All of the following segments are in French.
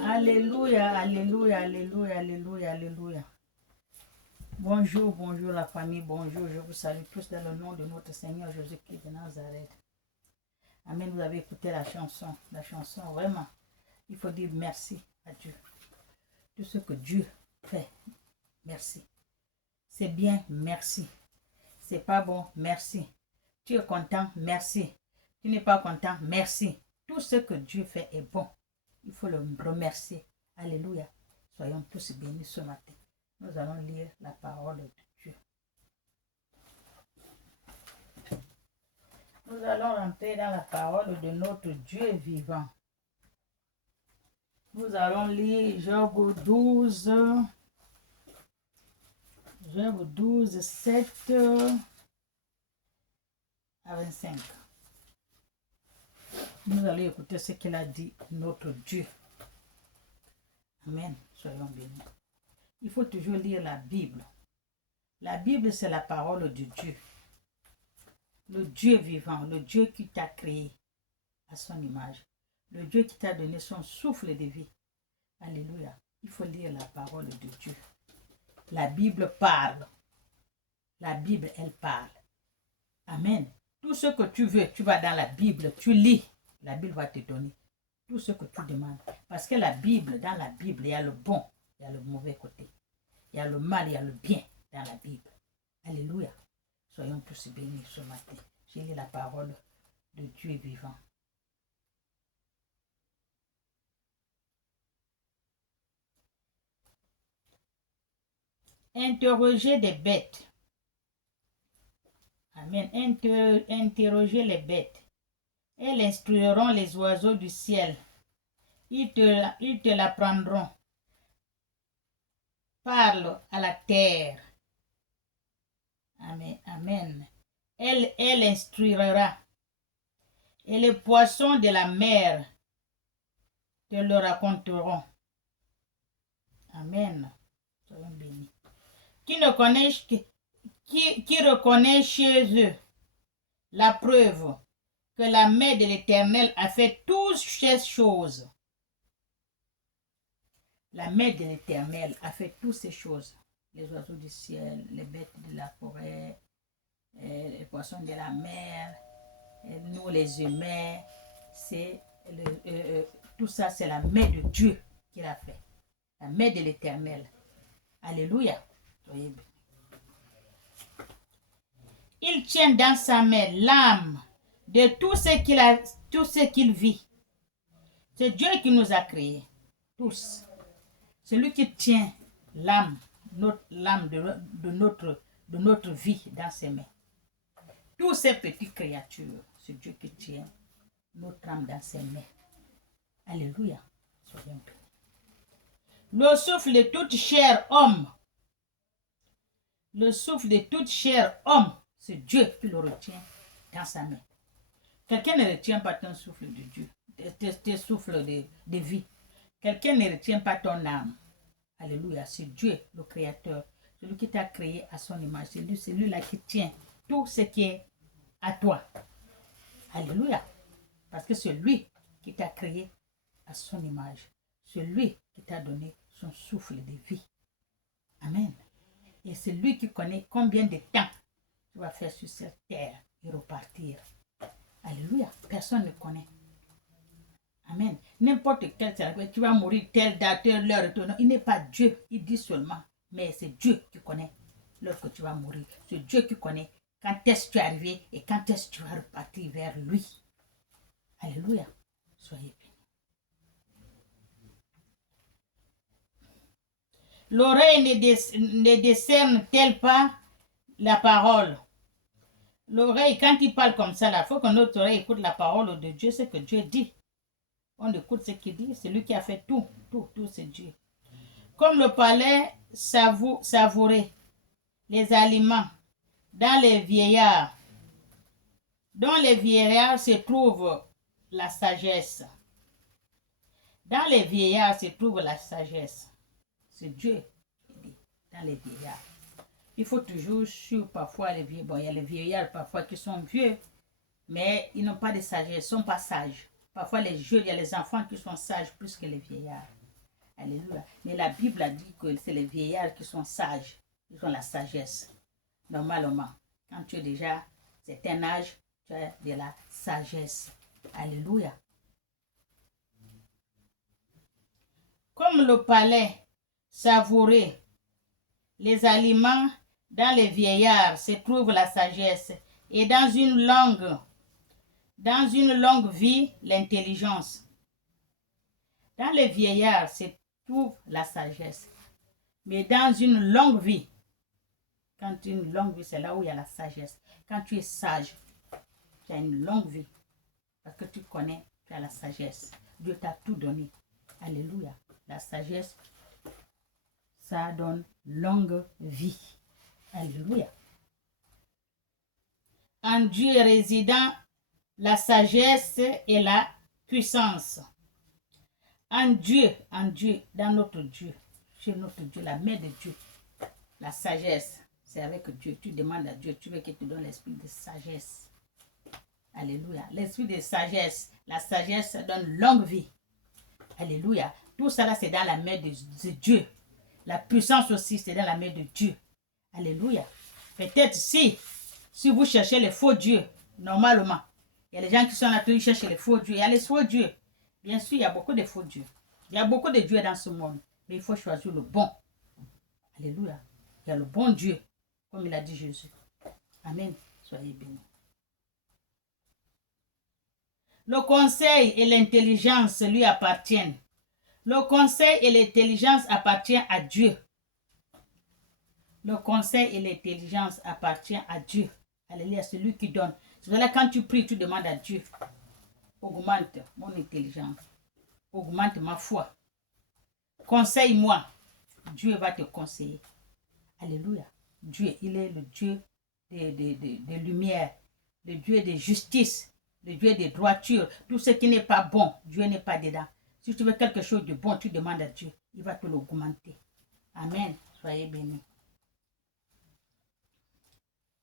Alléluia, alléluia, alléluia, alléluia, alléluia. Bonjour, bonjour la famille, bonjour. Je vous salue tous dans le nom de notre Seigneur Jésus-Christ de Nazareth. Amen, vous avez écouté la chanson. La chanson, vraiment, il faut dire merci à Dieu. Tout ce que Dieu fait, merci. C'est bien, merci. C'est pas bon, merci. Tu es content, merci. Tu n'es pas content, merci. Tout ce que Dieu fait est bon. Il faut le remercier. Alléluia. Soyons tous bénis ce matin. Nous allons lire la parole de Dieu. Nous allons rentrer dans la parole de notre Dieu vivant. Nous allons lire Job 12, Job 12, 7 à 25. Nous allons écouter ce qu'il a dit, notre Dieu. Amen. Soyons bénis. Il faut toujours lire la Bible. La Bible, c'est la parole de Dieu. Le Dieu vivant, le Dieu qui t'a créé à son image. Le Dieu qui t'a donné son souffle de vie. Alléluia. Il faut lire la parole de Dieu. La Bible parle. La Bible, elle parle. Amen. Tout ce que tu veux, tu vas dans la Bible, tu lis. La Bible va te donner tout ce que tu demandes. Parce que la Bible, dans la Bible, il y a le bon, il y a le mauvais côté. Il y a le mal, il y a le bien dans la Bible. Alléluia. Soyons tous bénis ce matin. J'ai lu la parole de Dieu vivant. Interrogez des bêtes. Amen. Interrogez les bêtes. Elles instruiront les oiseaux du ciel. Ils te l'apprendront. Parle à la terre. Amen. Amen. Elle instruira. Et les poissons de la mer te le raconteront. Amen. Soyons bénis. Qui reconnaît chez eux la preuve que la main de l'Éternel a fait toutes ces choses. La main de l'Éternel a fait toutes ces choses. Les oiseaux du ciel, les bêtes de la forêt, les poissons de la mer, nous les humains, tout ça c'est la main de Dieu qui l'a fait. La main de l'Éternel. Alléluia. Il tient dans sa main l'âme de tout ce qu'il vit. C'est Dieu qui nous a créés, tous. C'est lui qui tient l'âme, l'âme de notre vie dans ses mains. Tous ces petites créatures, c'est Dieu qui tient notre âme dans ses mains. Alléluia. Soyons bénis. Le souffle de toute chair homme. Le souffle de toute chair homme, c'est Dieu qui le retient dans sa main. Quelqu'un ne retient pas ton souffle de Dieu, tes souffles de vie. Quelqu'un ne retient pas ton âme. Alléluia, c'est Dieu, le Créateur. Celui qui t'a créé à son image. C'est lui-là qui tient tout ce qui est à toi. Alléluia. Parce que c'est lui qui t'a créé à son image. C'est lui qui t'a donné son souffle de vie. Amen. Et c'est lui qui connaît combien de temps tu vas faire sur cette terre et repartir. Alléluia. Personne ne connaît. Amen. N'importe quel service, tu vas mourir telle date, telle heure. Il n'est pas Dieu. Il dit seulement. Mais c'est Dieu qui connaît l'heure que tu vas mourir. C'est Dieu qui connaît quand est-ce que tu es arrivé et quand est-ce que tu vas repartir vers lui. Alléluia. Soyez bénis. L'oreille ne décerne-t-elle pas la parole? L'oreille, quand il parle comme ça, il faut que notre oreille écoute la parole de Dieu, ce que Dieu dit. On écoute ce qu'il dit, c'est lui qui a fait tout, c'est Dieu. Comme le palais savourait les aliments dans les vieillards, dans les vieillards se trouve la sagesse. Dans les vieillards se trouve la sagesse. C'est Dieu qui dit, dans les vieillards. Il faut toujours suivre parfois les vieux. Bon, il y a les vieillards parfois qui sont vieux, mais ils n'ont pas de sagesse, ils ne sont pas sages. Parfois les jeunes, il y a les enfants qui sont sages plus que les vieillards. Alléluia. Mais la Bible a dit que c'est les vieillards qui sont sages. Ils ont la sagesse. Normalement, quand tu es déjà certain âge, tu as de la sagesse. Alléluia. Comme le palais savourait les aliments, dans les vieillards se trouve la sagesse, et dans une longue vie, l'intelligence. Dans les vieillards se trouve la sagesse, mais dans une longue vie, quand une longue vie, c'est là où il y a la sagesse. Quand tu es sage, tu as une longue vie, parce que tu connais, tu as la sagesse. Dieu t'a tout donné. Alléluia. La sagesse, ça donne longue vie. Alléluia. En Dieu résidant la sagesse et la puissance. En Dieu, dans notre Dieu, chez notre Dieu, la main de Dieu, la sagesse, c'est avec Dieu. Tu demandes à Dieu, tu veux qu'il te donne l'esprit de sagesse. Alléluia. L'esprit de sagesse, la sagesse, ça donne longue vie. Alléluia. Tout ça là, c'est dans la main de Dieu. La puissance aussi, c'est dans la main de Dieu. Alléluia. Peut-être si vous cherchez les faux dieux, normalement, il y a les gens qui sont là, ils cherchent les faux dieux. Il y a les faux dieux. Bien sûr, il y a beaucoup de faux dieux. Il y a beaucoup de dieux dans ce monde. Mais il faut choisir le bon. Alléluia. Il y a le bon Dieu, comme il a dit Jésus. Amen. Soyez bénis. Le conseil et l'intelligence lui appartiennent. Le conseil et l'intelligence appartiennent à Dieu. Le conseil et l'intelligence appartiennent à Dieu. Alléluia, c'est lui qui donne. C'est là quand tu pries, tu demandes à Dieu. Augmente mon intelligence. Augmente ma foi. Conseille-moi. Dieu va te conseiller. Alléluia. Dieu, il est le Dieu de lumière, le Dieu de justice, le Dieu de droiture. Tout ce qui n'est pas bon, Dieu n'est pas dedans. Si tu veux quelque chose de bon, tu demandes à Dieu. Il va te l'augmenter. Amen. Soyez bénis.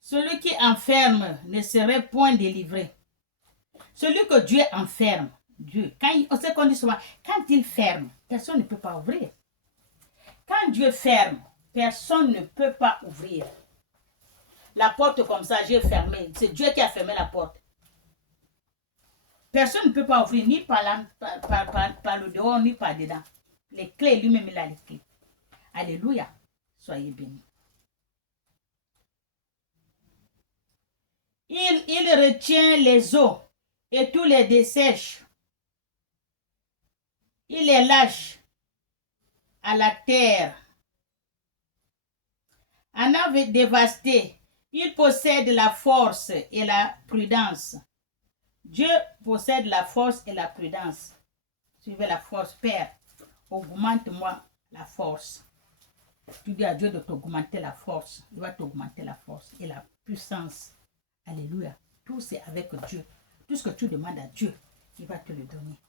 Celui qui enferme ne serait point délivré. Celui que Dieu enferme, Dieu, on sait qu'on dit souvent, quand il ferme, personne ne peut pas ouvrir. Quand Dieu ferme, personne ne peut pas ouvrir. La porte comme ça, j'ai fermé. C'est Dieu qui a fermé la porte. Personne ne peut pas ouvrir, ni par le dehors, ni par dedans. Les clés, lui-même, il a les clés. Alléluia. Soyez bénis. Il retient les eaux et tous les dessèche. Il les lâche à la terre. En ave dévasté, il possède la force et la prudence. Dieu possède la force et la prudence. Suivez la force, Père. Augmente-moi la force. Tu dis à Dieu de t'augmenter la force. Il va t'augmenter la force et la puissance. Alléluia. Tout c'est avec Dieu. Tout ce que tu demandes à Dieu, il va te le donner.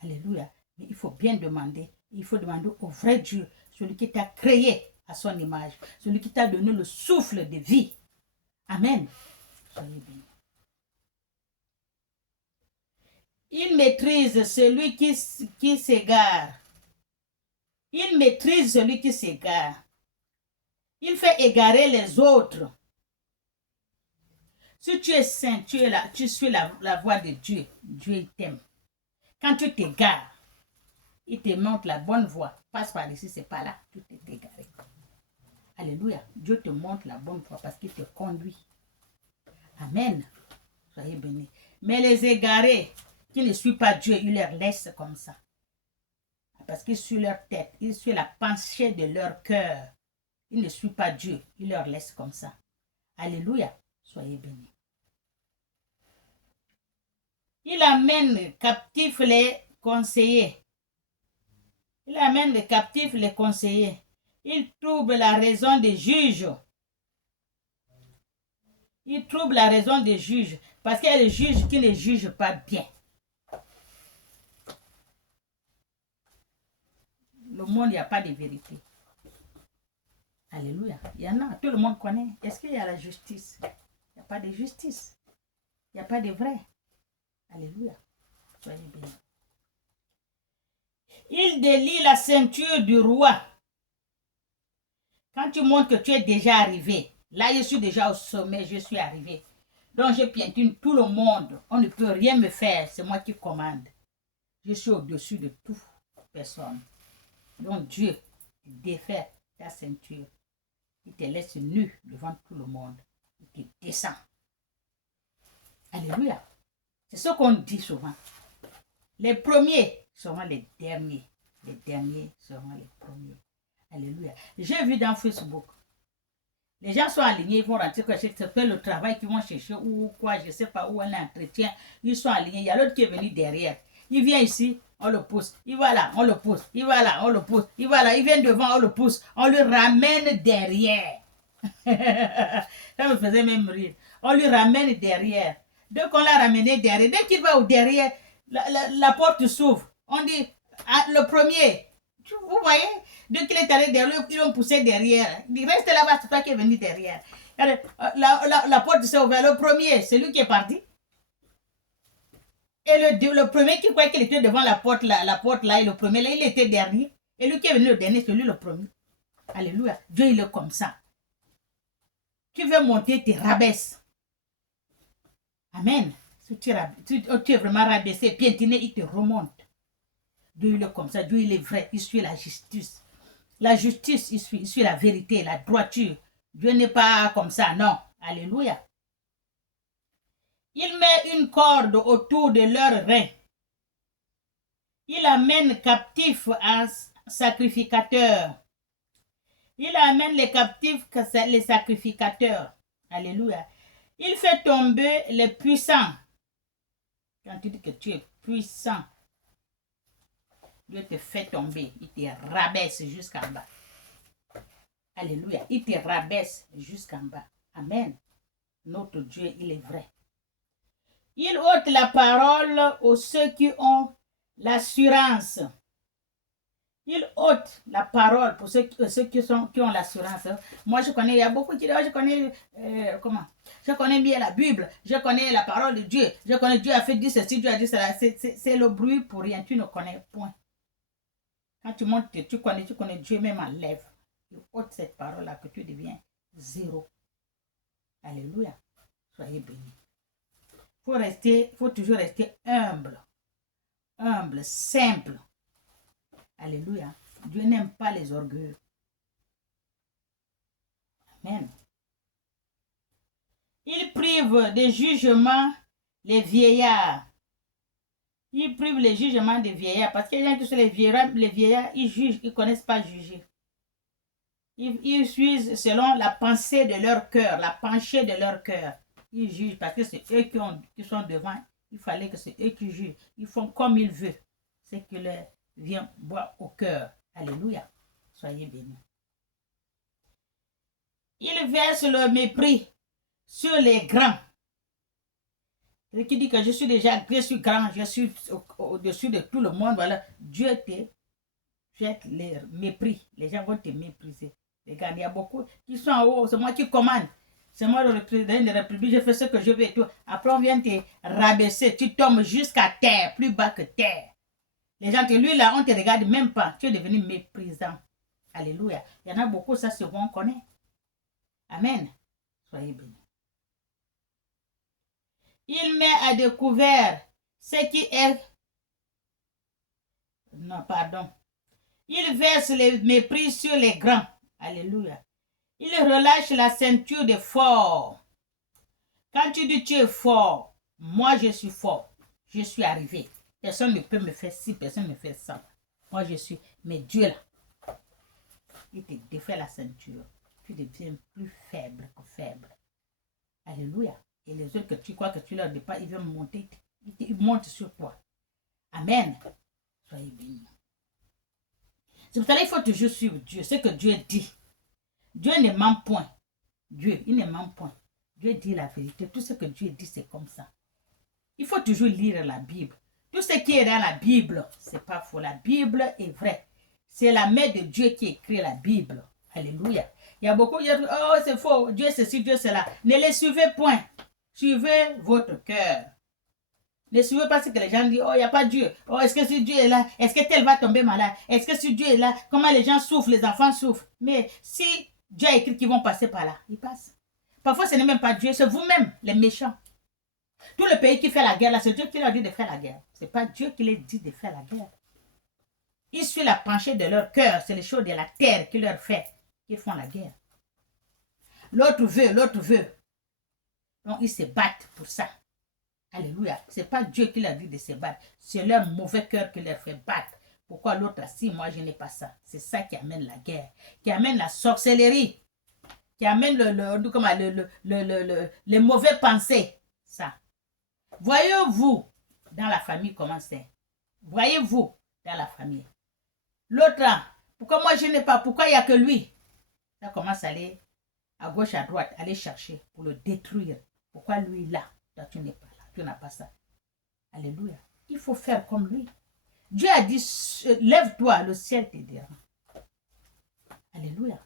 Alléluia. Mais il faut bien demander. Il faut demander au vrai Dieu, celui qui t'a créé à son image, celui qui t'a donné le souffle de vie. Amen. Soyez bénis. Il maîtrise celui qui s'égare. Il maîtrise celui qui s'égare. Il fait égarer les autres. Si tu es saint, tu suis la voie de Dieu. Dieu t'aime. Quand tu t'égares, il te montre la bonne voie. Passe par ici, c'est pas là. Tu t'es égaré. Alléluia. Dieu te montre la bonne voie parce qu'il te conduit. Amen. Soyez bénis. Mais les égarés qui ne suivent pas Dieu, il leur laisse comme ça. Parce qu'il suit leur tête, il suit la pensée de leur cœur. Il ne suit pas Dieu, il leur laisse comme ça. Alléluia. Soyez bénis. Il amène captifs les conseillers. Il amène les captifs les conseillers. Il trouble la raison des juges. Il trouble la raison des juges. Parce qu'il y a des juges qui ne jugent pas bien. Le monde, il n'y a pas de vérité. Alléluia. Il y en a, tout le monde connaît. Est-ce qu'il y a la justice? Il n'y a pas de justice. Il n'y a pas de vrai. Alléluia. Soyez bénis. Il délie la ceinture du roi. Quand tu montres que tu es déjà arrivé, là je suis déjà au sommet, je suis arrivé. Donc je piétine tout le monde. On ne peut rien me faire, c'est moi qui commande. Je suis au-dessus de toute personne. Donc Dieu défait ta ceinture. Il te laisse nu devant tout le monde. Il te descend. Alléluia. C'est ce qu'on dit souvent. Les premiers seront les derniers. Les derniers seront les premiers. Alléluia. J'ai vu dans Facebook. Les gens sont alignés, ils vont rentrer, c'est le travail qu'ils vont chercher ou quoi, je ne sais pas, où un entretien. Ils sont alignés. Il y a l'autre qui est venu derrière. Il vient ici, on le pousse. Il va là, on le pousse. Il va là, on le pousse. Il va là, il vient devant, on le pousse. On le ramène derrière. Ça me faisait même rire. On lui ramène derrière. Dès qu'on l'a ramené derrière, dès qu'il va au derrière, la porte s'ouvre. On dit, ah, le premier, vous voyez, dès qu'il est allé derrière, ils l'ont poussé derrière. Il dit, reste là-bas, c'est toi qui es venu derrière. La porte s'est ouverte. Le premier, c'est lui qui est parti. Et le premier qui croyait qu'il était devant la porte là, et le premier là, il était dernier. Et lui qui est venu le dernier, c'est lui le premier. Alléluia. Dieu, il est comme ça. Tu veux monter, tu rabaisses. Amen. Si tu es vraiment rabaissé, piétiné, il te remonte. Dieu, il est comme ça. Dieu, il est vrai. Il suit la justice. La justice, il suit la vérité, la droiture. Dieu n'est pas comme ça, non. Alléluia. Il met une corde autour de leurs reins. Il amène captifs un sacrificateur. Il amène les captifs, les sacrificateurs. Alléluia. Il fait tomber les puissants. Quand tu dis que tu es puissant, Dieu te fait tomber. Il te rabaisse jusqu'en bas. Alléluia. Il te rabaisse jusqu'en bas. Amen. Notre Dieu, il est vrai. Il ôte la parole aux ceux qui ont l'assurance. Il ôte la parole pour ceux qui ont l'assurance. Moi, je connais, il y a beaucoup qui disent, je connais, je connais bien la Bible, je connais la parole de Dieu, je connais Dieu a fait dit ceci, Dieu a dit cela. C'est le bruit pour rien, tu ne connais point. Quand tu montes, tu connais Dieu même en lèvres. Il ôte cette parole-là que tu deviens zéro. Alléluia. Soyez bénis. Faut toujours rester humble. Humble, simple. Alléluia. Dieu n'aime pas les orgueilleux. Amen. Il prive de jugement les vieillards. Il prive les jugements des vieillards. Parce que les gens qui sont les vieillards, ils jugent, ils ne connaissent pas juger. Ils suivent selon la pensée de leur cœur, la pensée de leur cœur. Ils jugent parce que c'est eux qui sont devant. Il fallait que c'est eux qui jugent. Ils font comme ils veulent. Ce qui leur vient boire au cœur. Alléluia. Soyez bénis. Ils versent le mépris sur les grands. Et qui dit que je suis grand, je suis au-dessus de tout le monde. Voilà, Dieu te jette les mépris. Les gens vont te mépriser. Regarde, il y a beaucoup qui sont en haut, c'est moi qui commande. C'est moi le président de la République, je fais ce que je veux et tout. Après, on vient te rabaisser, tu tombes jusqu'à terre, plus bas que terre. Les gens que lui là, on te regarde même pas, tu es devenu méprisant. Alléluia. Il y en a beaucoup, ça c'est bon, on connaît. Amen. Soyez bénis. Il met à découvert ce qui est... Non, pardon. Il verse les mépris sur les grands. Alléluia. Il relâche la ceinture des forts. Quand tu dis tu es fort, moi je suis fort. Je suis arrivé. Personne ne peut me faire ci, personne ne me fait ça. Moi je suis... Mais Dieu là, il te défait la ceinture. Tu deviens plus faible que faible. Alléluia. Et les autres que tu crois que tu leur dépasses, ils vont monter. Ils montent sur toi. Amen. Soyez bénis. C'est pour ça qu'il faut toujours suivre Dieu. Ce que Dieu dit. Dieu ne ment point. Dieu, il ne ment point. Dieu dit la vérité. Tout ce que Dieu dit, c'est comme ça. Il faut toujours lire la Bible. Tout ce qui est dans la Bible, c'est pas faux. La Bible est vraie. C'est la main de Dieu qui écrit la Bible. Alléluia. Il y a beaucoup qui disent, oh c'est faux, Dieu ceci, Dieu cela. Ne les suivez point. Suivez votre cœur. Ne suivez pas ce que les gens disent, oh il n'y a pas Dieu. Oh est-ce que si Dieu est là, est-ce que tel va tomber malade? Est-ce que si Dieu est là, comment les gens souffrent, les enfants souffrent? Mais si Dieu a écrit qu'ils vont passer par là, ils passent. Parfois ce n'est même pas Dieu, c'est vous-même, les méchants. Tout le pays qui fait la guerre, là, c'est Dieu qui leur dit de faire la guerre. Ce n'est pas Dieu qui leur dit de faire la guerre. Ils suivent la pensée de leur cœur. C'est les choses de la terre qui leur fait, qui font la guerre. L'autre veut, l'autre veut. Donc, ils se battent pour ça. Alléluia. Ce n'est pas Dieu qui leur dit de se battre. C'est leur mauvais cœur qui leur fait battre. Pourquoi l'autre a si, moi je n'ai pas ça. C'est ça qui amène la guerre. Qui amène la sorcellerie. Qui amène les mauvais pensées. Ça. Voyez-vous dans la famille comment c'est. Voyez-vous dans la famille. L'autre, pourquoi moi je n'ai pas, pourquoi il n'y a que lui? Ça commence à aller à gauche, à droite, aller chercher pour le détruire. Pourquoi lui là? Toi tu n'es pas là, tu n'as pas ça. Alléluia. Il faut faire comme lui. Dieu a dit, lève-toi, le ciel te dira. Alléluia.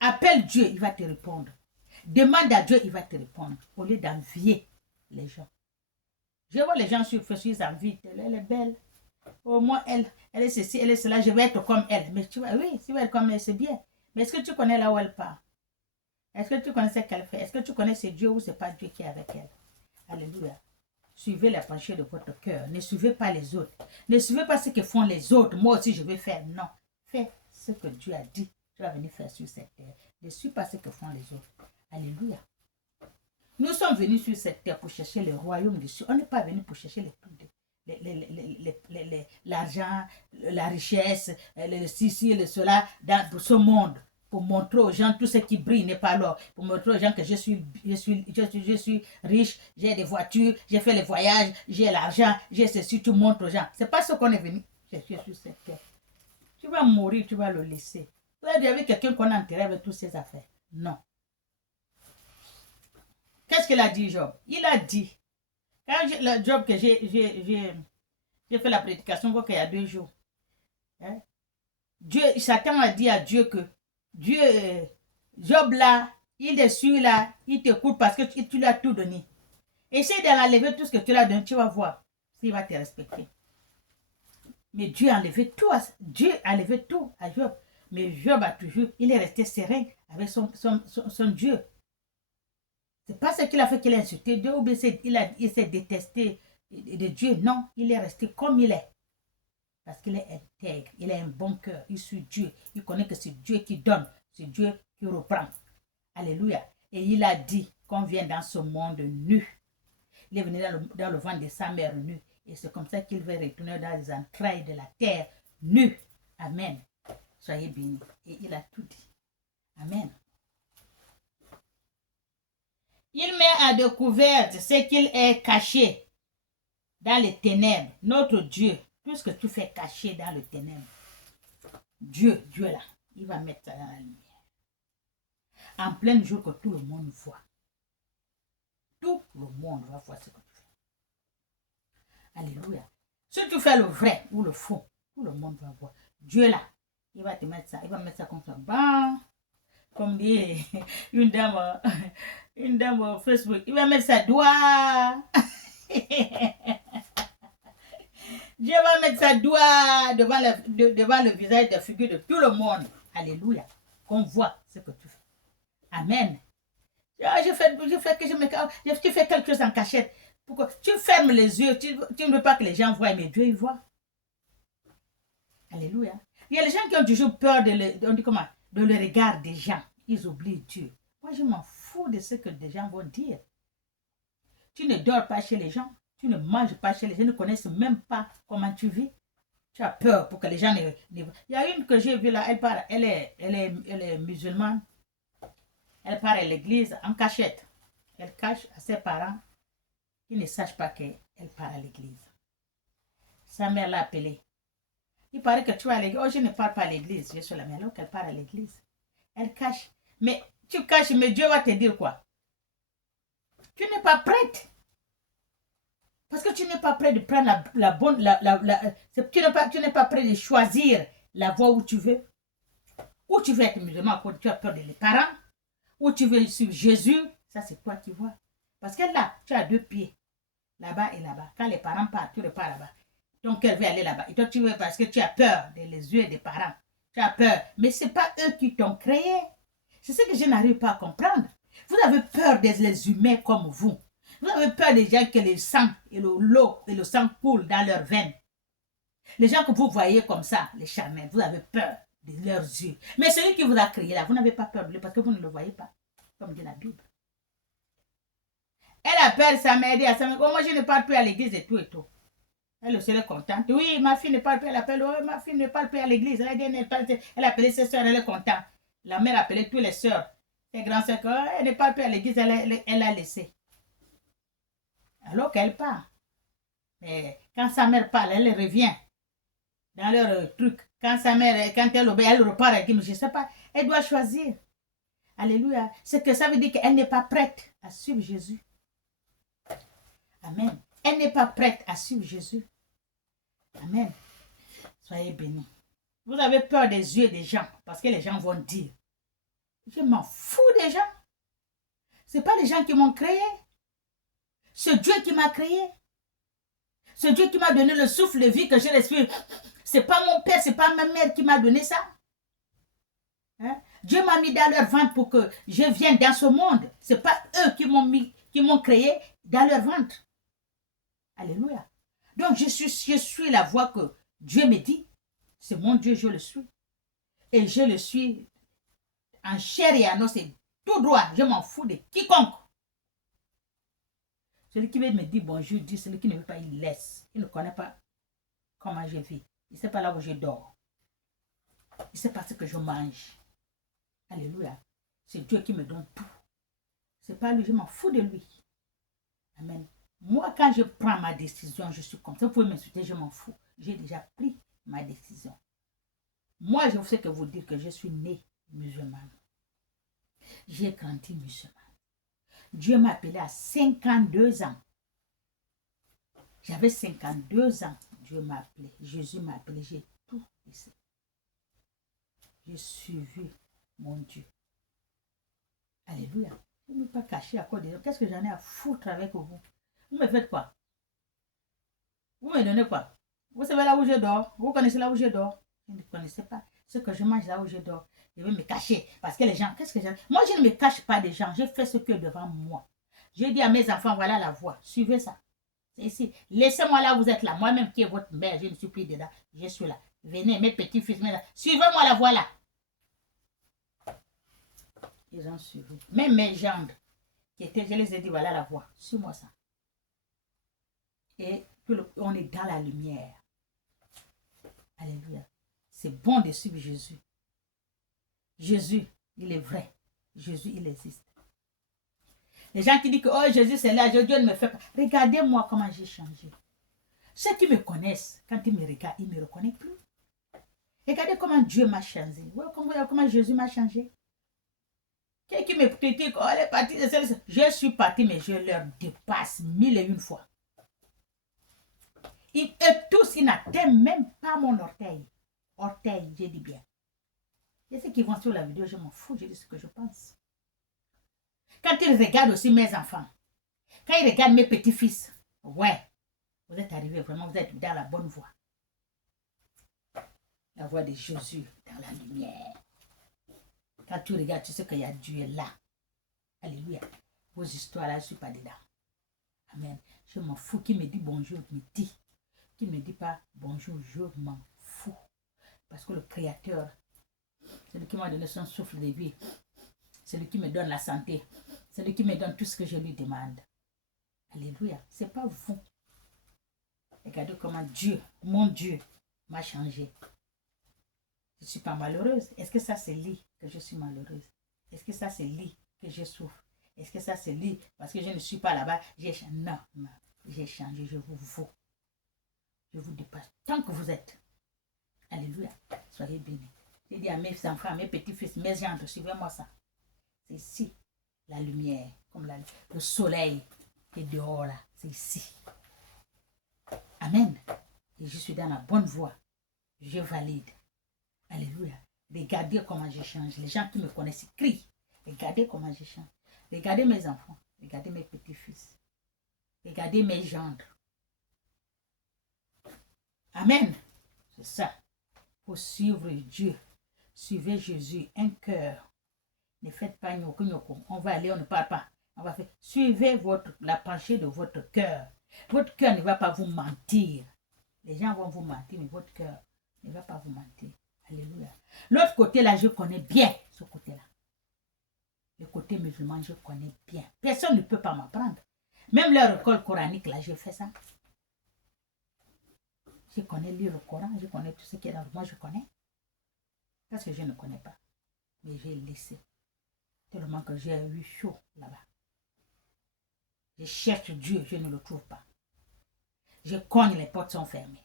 Appelle Dieu, il va te répondre. Demande à Dieu, il va te répondre. Au lieu d'envier les gens. Je vois les gens sur Facebook, ils envient. Elle est belle. Au moins, elle est ceci, elle est cela. Je vais être comme elle. Mais tu vois, oui, si tu veux être comme elle, c'est bien. Mais est-ce que tu connais là où elle part? Est-ce que tu connais ce qu'elle fait? Est-ce que tu connais c'est Dieu ou c'est pas Dieu qui est avec elle? Alléluia. Suivez la pensée de votre cœur. Ne suivez pas les autres. Ne suivez pas ce que font les autres. Moi aussi, je vais faire. Non. Fais ce que Dieu a dit. Tu vas venir faire sur cette terre. Ne suis pas ce que font les autres. Alléluia. Nous sommes venus sur cette terre pour chercher le royaume des cieux. On n'est pas venu pour chercher les trucs l'argent, la richesse, le ceci, le cela dans ce monde. Pour montrer aux gens tout ce qui brille n'est pas l'or. Pour montrer aux gens que je suis riche, j'ai des voitures, j'ai fait les voyages, j'ai l'argent, j'ai ceci, tu montres aux gens. C'est pas ce qu'on est venu chercher sur cette terre. Tu vas mourir, tu vas le laisser. Vous avez vu quelqu'un qu'on a enterré avec toutes ses affaires? Non. Qu'est-ce qu'il a dit, Job? Il a dit, quand le Job que j'ai fait la prédication il y a 2 jours, hein? Satan a dit à Dieu que Dieu, Job là, il est sûr là, il t'écoute parce que tu lui as tout donné. Essaye d'enlever tout ce que tu lui as donné, tu vas voir s'il va te respecter. Mais Dieu a enlevé tout à Job. Mais Job a toujours, il est resté serein avec son Dieu. C'est pas ce qu'il a fait qu'il a insulté Dieu ou bien il s'est détesté de Dieu. Non, il est resté comme il est. Parce qu'il est intègre, il a un bon cœur, il suit Dieu. Il connaît que c'est Dieu qui donne, c'est Dieu qui reprend. Alléluia. Et il a dit, qu'on vient dans ce monde nu. Il est venu dans le ventre de sa mère nu. Et c'est comme ça qu'il va retourner dans les entrailles de la terre nu. Amen. Soyez bénis. Et il a tout dit. Amen. Il met à découvert ce qu'il est caché dans les ténèbres. Notre Dieu, tout ce que tu fais caché dans les ténèbres, Dieu là, il va mettre ça dans la lumière. En plein jour que tout le monde voit. Tout le monde va voir ce que tu fais. Alléluia. Si tu fais le vrai ou le faux, tout le monde va voir. Dieu là, il va te mettre ça, il va mettre ça comme ça. Bah, comme dit une dame au Facebook, il va mettre sa doigt. Dieu va mettre sa doigt devant le visage de figure de tout le monde. Alléluia. Qu'on voit ce que tu fais. Amen. Tu fais quelque chose en cachette. Pourquoi? Tu fermes les yeux, tu ne veux pas que les gens voient, mais Dieu, il voit. Alléluia. Il y a les gens qui ont toujours peur de le regard des gens. Ils oublient Dieu. Moi, je m'en fous de ce que les gens vont dire. Tu ne dors pas chez les gens. Tu ne manges pas chez les gens. Ils ne connaissent même pas comment tu vis. Tu as peur pour que les gens ne... Il y a une que j'ai vue là, elle est musulmane. Elle part à l'église en cachette. Elle cache à ses parents qu'ils ne sachent pas qu'elle part à l'église. Sa mère l'a appelée. Il paraît que tu vas à l'église. Oh, je ne pars pas à l'église. Je suis la mère. Alors qu'elle part à l'église. Elle cache. Mais tu caches, mais Dieu va te dire quoi? Tu n'es pas prête. Parce que tu n'es pas prêt de prendre la bonne... tu n'es pas prêt de choisir la voie où tu veux. Où tu veux être musulman, tu as peur des parents. Où tu veux suivre Jésus, ça c'est toi qui vois. Parce que là, tu as deux pieds, là-bas et là-bas. Quand les parents partent, tu repars là-bas. Ton cœur veut aller là-bas. Et toi, tu veux parce que tu as peur des yeux des parents. Tu as peur. Mais ce n'est pas eux qui t'ont créé. C'est ce que je n'arrive pas à comprendre. Vous avez peur des humains comme vous. Vous avez peur des gens que le sang et l'eau et le sang coulent dans leurs veines. Les gens que vous voyez comme ça, les charnels, vous avez peur de leurs yeux. Mais celui qui vous a créé là, vous n'avez pas peur de lui parce que vous ne le voyez pas, comme dit la Bible. Elle appelle sa mère, dit à sa mère, oh, moi je ne parle plus à l'église et tout et tout. Elle aussi est contente. Oui, ma fille ne parle plus, elle appelle, oh, ma fille ne parle plus à l'église. Elle a appelé ses soeurs, elle est contente. La mère a appelé toutes les soeurs, ses grands soeurs, oh, elle ne parle plus à l'église, elle a laissé. Alors qu'elle part. Mais quand sa mère parle, elle revient dans leur truc. Quand sa mère, quand elle obéit, elle repart, elle dit, mais je ne sais pas, elle doit choisir. Alléluia. C'est que ça veut dire qu'elle n'est pas prête à suivre Jésus. Amen. Elle n'est pas prête à suivre Jésus. Amen. Soyez bénis. Vous avez peur des yeux des gens parce que les gens vont dire. Je m'en fous des gens. Ce n'est pas les gens qui m'ont créé. C'est Dieu qui m'a créé. C'est Dieu qui m'a donné le souffle de vie que je respire. Ce n'est pas mon père, ce n'est pas ma mère qui m'a donné ça. Hein? Dieu m'a mis dans leur ventre pour que je vienne dans ce monde. Ce n'est pas eux qui m'ont créé dans leur ventre. Alléluia. Donc je suis la voix que Dieu me dit. C'est mon Dieu, je le suis. Et je le suis en chair et en os. C'est tout droit. Je m'en fous de quiconque. Celui qui veut me dire bonjour, dit celui qui ne veut pas, il laisse. Il ne connaît pas comment je vis. Il ne sait pas là où je dors. Il ne sait pas ce que je mange. Alléluia. C'est Dieu qui me donne tout. Ce n'est pas lui, je m'en fous de lui. Amen. Moi, quand je prends ma décision, je suis comme ça. Vous pouvez m'insulter, je m'en fous. J'ai déjà pris ma décision. Moi, je sais que vous dire que je suis née musulmane. J'ai grandi musulmane. Dieu m'a appelé à 52 ans. J'avais 52 ans. Dieu m'a appelé. Jésus m'a appelé. J'ai tout laissé. J'ai suivi mon Dieu. Alléluia. Je ne veux pas cacher à quoi dire. Qu'est-ce que j'en ai à foutre avec vous? Vous me faites quoi? Vous me donnez quoi? Vous savez là où je dors? Vous connaissez là où je dors? Je ne connaissez pas. Ce que je mange là où je dors. Je vais me cacher. Parce que les gens, qu'est-ce que j'ai? Moi, je ne me cache pas des gens. Je fais ce que devant moi. J'ai dit à mes enfants, voilà la voie. Suivez ça. C'est ici. Laissez-moi là, vous êtes là. Moi-même qui est votre mère, je ne suis plus dedans. Je suis là. Venez, mes petits-fils, suivez-moi la voie là. Ils ont suivi. Même mes gendres. qui étaient, je les ai dit, voilà la voie, suis-moi ça. Et on est dans la lumière. Alléluia. C'est bon de suivre Jésus. Jésus, il est vrai. Jésus, il existe. Les gens qui disent que oh, Jésus, c'est là, Dieu ne me fait pas. Regardez-moi comment j'ai changé. Ceux qui me connaissent, quand ils me regardent, ils ne me reconnaissent plus. Regardez comment Dieu m'a changé. Comment Jésus m'a changé. Quelqu'un me critique, oh, elle est partie, je suis parti, mais je leur dépasse 1001 fois. Et tous, ils n'atteignent même pas mon orteil. Orteil, j'ai dit bien. Et ceux qui vont sur la vidéo, je m'en fous, je dis ce que je pense. Quand ils regardent aussi mes enfants, quand ils regardent mes petits-fils, ouais, vous êtes arrivés vraiment, vous êtes dans la bonne voie. La voie de Jésus dans la lumière. Quand tu regardes, tu sais qu'il y a Dieu là. Alléluia. Vos histoires là, je ne suis pas dedans. Amen. Je m'en fous. Qui me dit bonjour, me dit. Qui ne me dit pas bonjour, je m'en fous. Parce que le Créateur, c'est lui qui m'a donné son souffle de vie. C'est lui qui me donne la santé. C'est lui qui me donne tout ce que je lui demande. Alléluia. Ce n'est pas vous. Regardez comment Dieu, mon Dieu, m'a changé. Je ne suis pas malheureuse. Est-ce que ça c'est lui que je suis malheureuse? Est-ce que ça c'est lui que je souffre? Est-ce que ça c'est lui parce que je ne suis pas là-bas? Non, non, j'ai changé, je vous vaux. Je vous dépasse tant que vous êtes. Alléluia. Soyez bénis. J'ai dit à mes enfants, à mes petits-fils, mes gendres, suivez-moi ça. C'est ici, la lumière, comme le soleil qui est dehors là. C'est ici. Amen. Et je suis dans la bonne voie. Je valide. Alléluia. Regardez comment je change. Les gens qui me connaissent crient. Regardez comment je change. Regardez mes enfants. Regardez mes petits-fils. Regardez mes gendres. Amen. C'est ça. Il faut suivre Dieu. Suivez Jésus. Un cœur. Ne faites pas nyoko nyoko. On va aller, on ne parle pas. On va faire. Suivez la pensée de votre cœur. Votre cœur ne va pas vous mentir. Les gens vont vous mentir, mais votre cœur ne va pas vous mentir. Alléluia. L'autre côté là, je connais bien ce côté-là. Le côté musulman, je connais bien. Personne ne peut pas m'apprendre. Même leur école coranique là, je fais ça. Je connais lire le Coran, je connais tout ce qui est dans le moi, je connais. Parce que je ne connais pas. Mais j'ai laissé. Tellement que j'ai eu chaud là-bas. Je cherche Dieu, je ne le trouve pas. Je cogne, les portes sont fermées.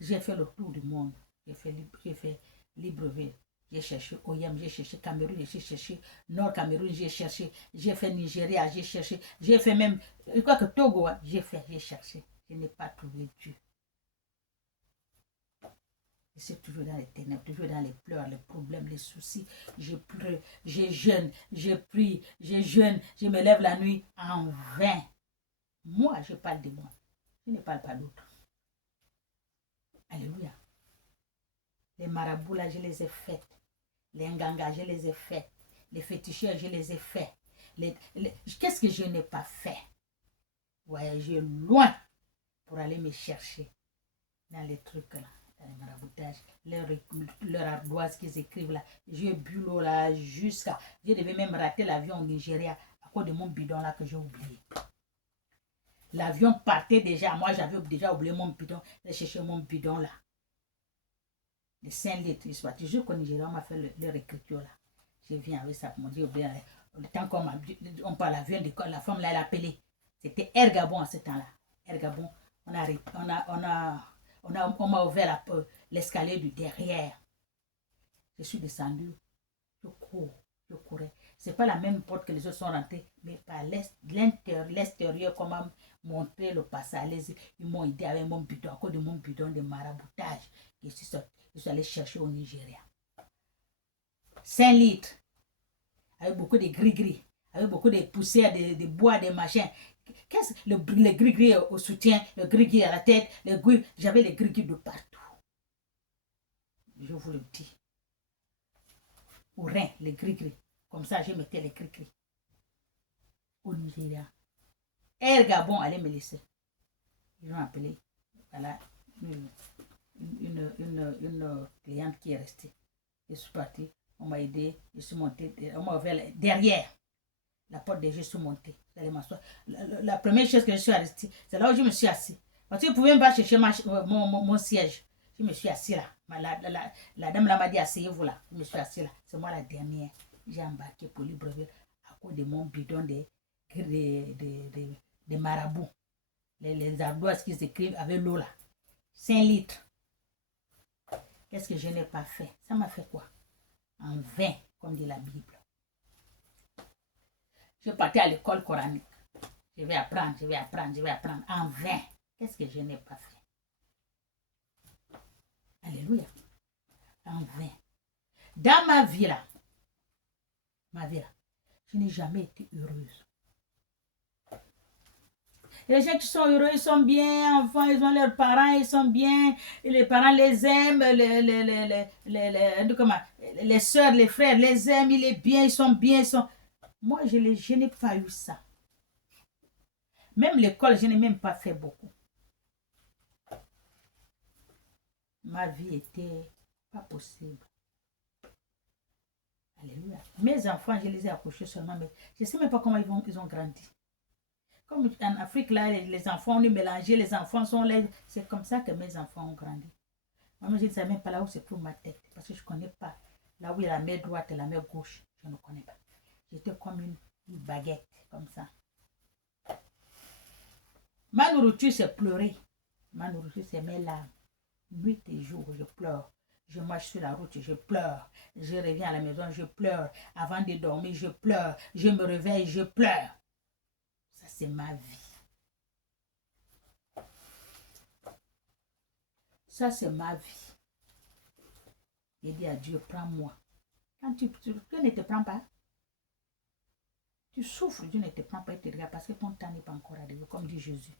J'ai fait le tour du monde. J'ai fait Libreville. J'ai cherché Oyem, j'ai cherché Cameroun, j'ai cherché Nord Cameroun, j'ai fait Nigeria, j'ai cherché. J'ai fait même, je crois que Togo, j'ai cherché. Je n'ai pas trouvé Dieu. Je suis toujours dans les ténèbres, toujours dans les pleurs, les problèmes, les soucis. Je pleure, je jeûne, je prie, je jeûne, je me lève la nuit en vain. Moi, je parle de moi. Je ne parle pas d'autres. Alléluia. Les marabouts là, je les ai faits. Les ngangas, je les ai faits. Les féticheurs, je les ai faits. Qu'est-ce que je n'ai pas fait? Voyager loin pour aller me chercher dans les trucs là. Dans les maraboutages, leur ardoise qu'ils écrivent là. J'ai bu l'eau là jusqu'à... Je devais même rater l'avion au Nigeria à cause de mon bidon là que j'ai oublié. L'avion partait déjà. Moi, j'avais déjà oublié mon bidon. J'ai cherché mon bidon là. De 5 litres. Je suis toujours qu'au Nigeria, on m'a fait leur écriture là. Je viens avec ça pour me dire, le temps qu'on parle l'avion d'école, la femme là, elle a appelé. C'était Ergabon à ce temps-là. Ergabon, on m'a ouvert l'escalier du derrière. Je suis descendu. Je courais. Ce n'est pas la même porte que les autres sont rentrés, mais par l'extérieur, qu'on m'a montré le passage. Ils m'ont aidé avec mon bidon, à cause de mon bidon de maraboutage. Je suis allé chercher au Nigeria. 5 litres. Avec beaucoup de gris-gris. Avec beaucoup de poussière, de bois, de machins. Le gris-gris au soutien, le gris-gris à la tête, j'avais les gris-gris de partout. Je vous le dis. Au rein, les gris-gris. Comme ça, je mettais les gris-gris. Au Nigeria. Air Gabon allait me laisser. Ils ont appelé. Voilà. Une cliente qui est restée. Je suis partie. On m'a aidé. Je suis montée. On m'a ouvert derrière. La porte des jeux sont montée. La première chose que je suis restée, c'est là où je me suis assis. Parce que je ne pouvais même pas chercher mon siège. Je me suis assis là. La dame là m'a dit, asseyez-vous là. Je me suis assis là. C'est moi la dernière. J'ai embarqué pour Libreville à cause de mon bidon de marabouts. Les ardoises qui s'écrivent avec l'eau là. 5 litres. Qu'est-ce que je n'ai pas fait? Ça m'a fait quoi? En vain, comme dit la Bible. Je partais à l'école coranique. Je vais apprendre, je vais apprendre, je vais apprendre. En vain. Qu'est-ce que je n'ai pas fait? Alléluia. En vain. Dans ma vie là, je n'ai jamais été heureuse. Et les gens qui sont heureux, ils sont bien, enfants, ils ont leurs parents, ils sont bien, et les parents les aiment, les soeurs, les frères les aiment, il est bien, ils sont bien, ils sont... Moi, je n'ai pas eu ça. Même l'école, je n'ai même pas fait beaucoup. Ma vie était pas possible. Alléluia. Mes enfants, je les ai accouchés seulement, mais je ne sais même pas comment ils ont grandi. Comme en Afrique, là, les enfants, on est mélangés, les enfants sont là. C'est comme ça que mes enfants ont grandi. Moi, je ne sais même pas là où se trouve ma tête, parce que je ne connais pas. Là où il y a la main droite et la main gauche, je ne connais pas. J'étais comme une baguette, comme ça. Ma nourriture, c'est pleurer. Ma nourriture, c'est mes larmes. Nuit et jour, je pleure. Je marche sur la route, je pleure. Je reviens à la maison, je pleure. Avant de dormir, je pleure. Je me réveille, je pleure. Ça, c'est ma vie. Ça, c'est ma vie. J'ai dit à Dieu, prends-moi. Quand Dieu ne te prend pas, tu souffres, Dieu ne te prend pas, il te regarde parce que ton temps n'est pas encore arrivé, comme dit Jésus.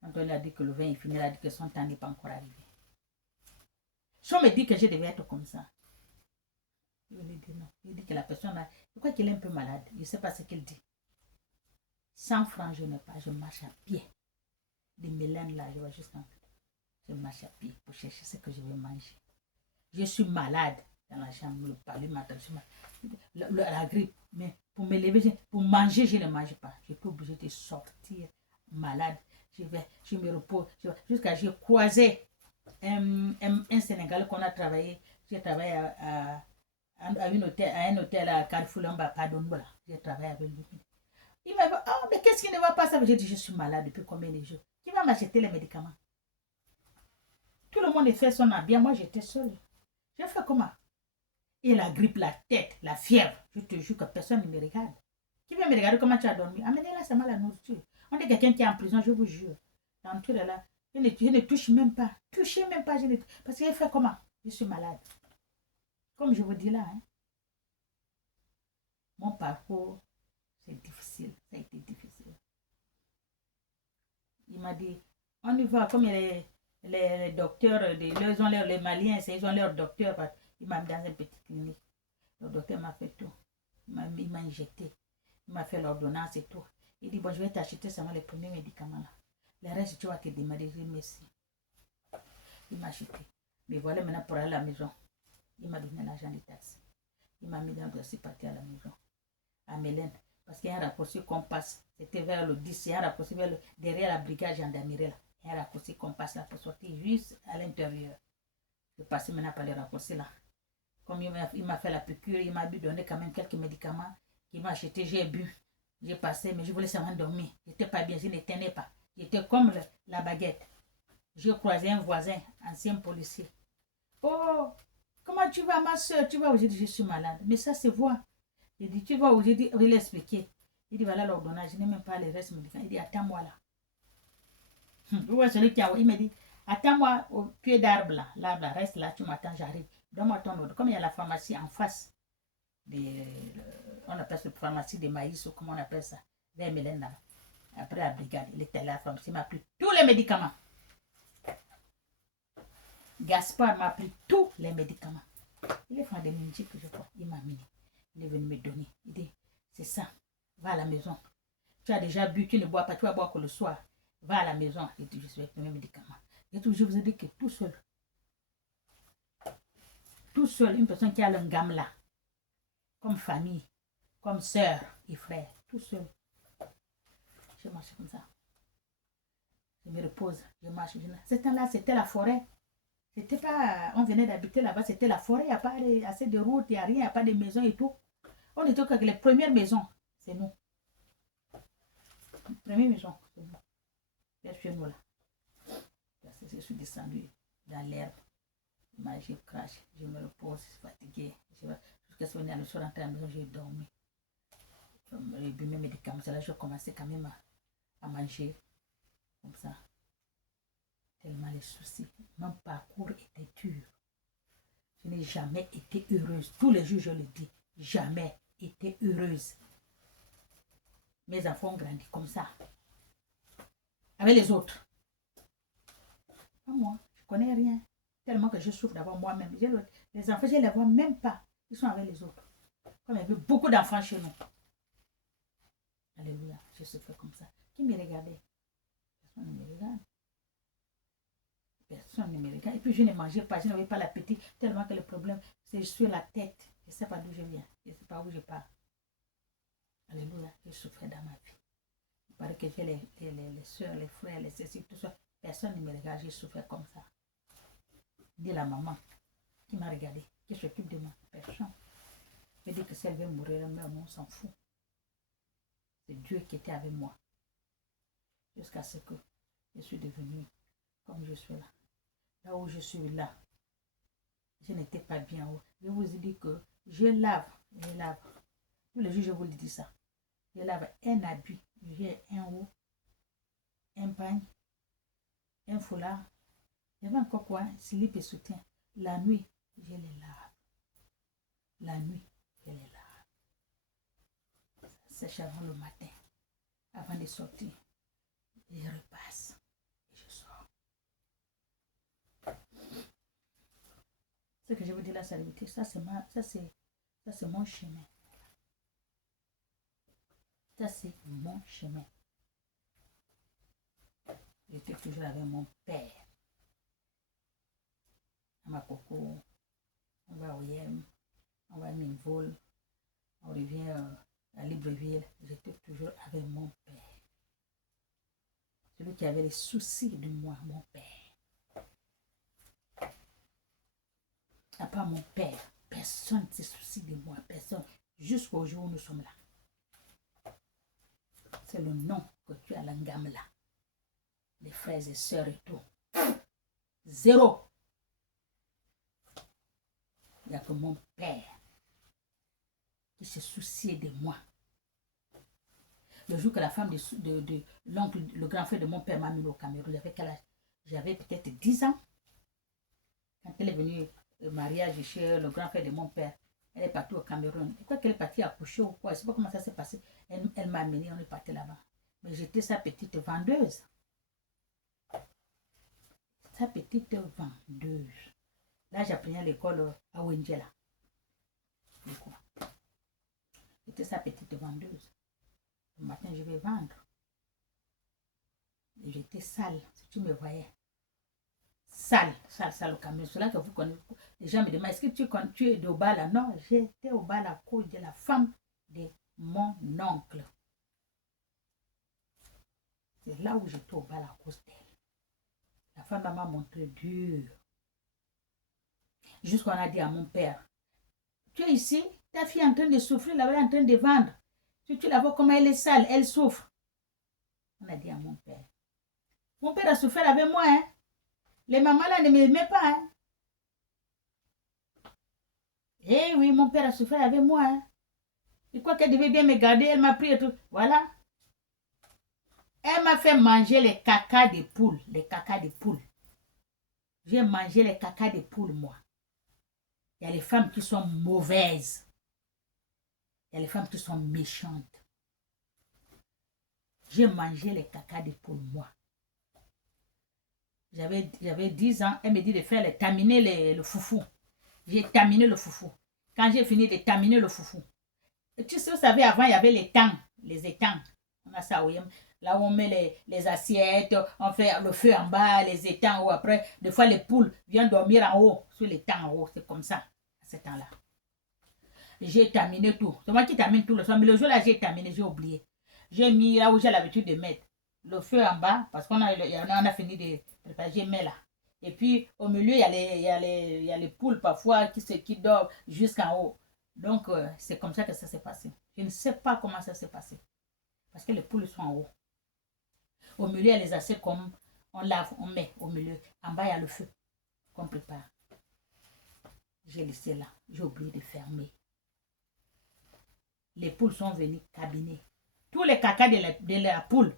Quand on a dit que le vin est fini, il a dit que son temps n'est pas encore arrivé. Si on me dit que je devais être comme ça, je lui dis non. Il dit que la personne, je crois qu'il est un peu malade. Je ne sais pas ce qu'il dit. 100 francs, je n'ai pas, je marche à pied. Des mélènes là, je vois juste un peu. Je marche à pied pour chercher ce que je vais manger. Je suis malade dans la chambre, le palais m'attend. La grippe, mais pour me lever, pour manger, je ne mange pas. Je suis obligée de sortir malade. Je me repose. Jusqu'à j'ai croisé un Sénégalais qu'on a travaillé. J'ai travaillé à un hôtel à Carrefour, pardon, j'ai travaillé avec lui. Il m'a dit, oh, mais qu'est-ce qui ne va pas ça? J'ai dit, je suis malade depuis combien de jours? Qui va m'acheter les médicaments? Tout le monde fait son bien, moi j'étais seule. J'ai fait comment? Et la grippe, la tête, la fièvre, je te jure que personne ne me regarde. Qui vient me regarder comment tu as dormi? Amenez-la seulement la nourriture. On est quelqu'un qui est en prison, je vous jure. Dans tout là, je ne touche même pas. Touchez même pas. Parce que j'ai fait comment? Je suis malade. Comme je vous dis là, hein, mon parcours, c'est difficile. Ça a été difficile. Il m'a dit, on y va, comme les docteurs, les Maliens, ils ont leur docteur. Il m'a mis dans une petite clinique. Le docteur m'a fait tout. Il m'a injecté. Il m'a fait l'ordonnance et tout. Il dit, bon, je vais t'acheter seulement les premiers médicaments là. Le reste, tu vas te demander, je dis merci. Il m'a acheté. Mais voilà maintenant pour aller à la maison. Il m'a donné l'argent des taxes. Il m'a mis dans le dossier parti à la maison. À Mélène. Parce qu'il y a un raccourci qu'on passe. C'était vers le 10. Il y a un raccourci derrière la brigade gendarmerie là. Il y a un raccourci qu'on passe là pour sortir juste à l'intérieur. Je passe maintenant par les raccourcis là. Comme il m'a fait la piqûre, il m'a donné quand même quelques médicaments qu'il m'a acheté, j'ai bu. J'ai passé, mais je voulais seulement dormir. Je n'étais pas bien, je ne tenais pas. J'étais comme la baguette. J'ai croisé un voisin, ancien policier. Oh, comment tu vas, ma soeur? Tu vas où? J'ai dit, je suis malade. Mais ça se voit. J'ai dit, tu vas où? J'ai dit, je vais l'expliquer. Il dit, voilà l'ordonnance, je n'ai même pas les restes médicaux. Il dit, attends-moi là. Ouais, celui qui a, il me dit, attends-moi au pied d'arbre là. L'arbre reste là, tu m'attends, j'arrive. Donne-moi ton ordre. Comme il y a la pharmacie en face, on appelle ça pharmacie de maïs ou comment on appelle ça, vers Mélène là. Après la brigade, il était là, la pharmacie m'a pris tous les médicaments. Gaspard m'a pris tous les médicaments. Il est fan de musique, je crois. Il m'a mis. Il est venu me donner. Il dit, c'est ça, va à la maison. Tu as déjà bu, tu ne bois pas, tu vas boire que le soir. Va à la maison. Il dit, je suis avec mes médicaments. Et tout, je vous ai dit que tout seul, une personne qui a le gamme là, comme famille, comme sœur, et frères, tout seul. Je marche comme ça. Je me repose, je marche. Ce temps-là, c'était la forêt. C'était pas, on venait d'habiter là-bas, c'était la forêt, il n'y a pas assez de routes, il n'y a rien, il n'y a pas de maisons et tout. On était avec les premières maisons, c'est nous. Les premières maisons, c'est nous. Vers chez nous là. Je suis descendu dans l'herbe. Je crache, je me repose, je suis fatigué. Jusqu'à ce que je suis rentré à la maison, j'ai dormi. J'ai bu mes médicaments, là je commençais quand même à manger comme ça. Tellement les soucis. Mon parcours était dur. Je n'ai jamais été heureuse. Tous les jours, je le dis, jamais été heureuse. Mes enfants ont grandi comme ça. Avec les autres. Pas moi, je ne connais rien. Tellement que je souffre d'avoir moi-même. Les enfants, je ne les vois même pas. Ils sont avec les autres. Comme il y avait beaucoup d'enfants chez nous. Alléluia, je souffrais comme ça. Qui me regardait? Personne ne me regarde. Personne ne me regarde. Et puis je ne mangeais pas, je n'avais pas l'appétit. Tellement que le problème, c'est sur la tête. Je ne sais pas d'où je viens. Je ne sais pas où je pars. Alléluia, je souffrais dans ma vie. Il paraît que j'ai les soeurs, les frères, les sœurs, tout ça. Personne ne me regarde, je souffrais comme ça. Dis la maman qui m'a regardé, qui s'occupe de moi. Personne. Je dis que si elle veut mourir, mais on s'en fout. C'est Dieu qui était avec moi. Jusqu'à ce que je suis devenue comme je suis là. Là où je suis là, je n'étais pas bien haut. Je vous ai dit que je lave. Tous les jours, je vous le dis ça. Je lave un habit. J'ai un haut, un pagne, un foulard. Il y avait encore quoi? Un slip et soutien. La nuit, je les lave. La nuit, je les lave. Ça sèche avant le matin. Avant de sortir. Je repasse. Et je sors. Ce que je vous dis là, c'est la vérité. Ça, c'est mon chemin. Ça, c'est mon chemin. J'étais toujours avec mon père. À Makoko, on va au Yem, on va à Minvol, on revient à Libreville. J'étais toujours avec mon père. Celui qui avait les soucis de moi, mon père. À part mon père, personne ne se soucie de moi, personne. Jusqu'au jour où nous sommes là. C'est le nom que tu as, l'engame là. Les frères et sœurs et tout. Zéro. Il n'y a que mon père qui se souciait de moi. Le jour que la femme de l'oncle, le grand frère de mon père m'a mis au Cameroun, j'avais peut-être 10 ans. Quand elle est venue au mariage chez le grand frère de mon père, elle est partie au Cameroun. Je crois qu'elle est partie accoucher ou quoi. Je ne sais pas comment ça s'est passé. Elle m'a amenée, on est parti là-bas. Mais j'étais sa petite vendeuse. Sa petite vendeuse. Là, j'apprenais à l'école à Wendjela. J'étais sa petite vendeuse. Le matin, je vais vendre. Et j'étais sale, si tu me voyais. Sale au camion. C'est là que vous connaissez. Les gens me demandent, est-ce que tu es de Obala? Non, j'étais au bal à cause de la femme de mon oncle. C'est là où j'étais au bal à cause d'elle. La femme m'a montré dur. Jusqu'on a dit à mon père, tu es ici, ta fille est en train de souffrir, là-bas, elle est en train de vendre. Si tu la vois comment elle est sale, elle souffre. On a dit à mon père. Mon père a souffert avec moi, hein. Les mamans là ne m'aimaient pas, hein. Eh oui, mon père a souffert avec moi, hein. Je crois qu'elle devait bien me garder, elle m'a pris et tout. Voilà. Elle m'a fait manger les cacas de poule. Les cacas de poule. J'ai mangé les cacas de poule, moi. Il y a les femmes qui sont mauvaises. Il y a les femmes qui sont méchantes. J'ai mangé les cacas de poule, moi. J'avais 10 ans. Elle me dit de faire taminer le foufou. J'ai taminé le foufou. Quand j'ai fini de taminer le foufou. Et tu sais, vous savez, avant, il y avait les étangs. On a ça, oui. Là où on met les assiettes, on fait le feu en bas, les étangs en haut. Après, des fois, les poules viennent dormir en haut, sur l'étang en haut. C'est comme ça, à ce temps-là. j'ai terminé tout. C'est moi qui termine tout le soir. Mais le jour là, j'ai terminé, j'ai oublié. J'ai mis là où j'ai l'habitude de mettre le feu en bas parce qu'on a fini de préparer. J'ai mis là. Et puis au milieu, il y a les poules parfois qui dorment jusqu'en haut. Donc c'est comme ça que ça s'est passé. Je ne sais pas comment ça s'est passé. Parce que les poules sont en haut. Au milieu, il y a les assiettes comme on lave, on met au milieu. En bas, il y a le feu qu'on prépare. J'ai laissé là. J'ai oublié de fermer. Les poules sont venues cabiner. Tous les caca de la poule,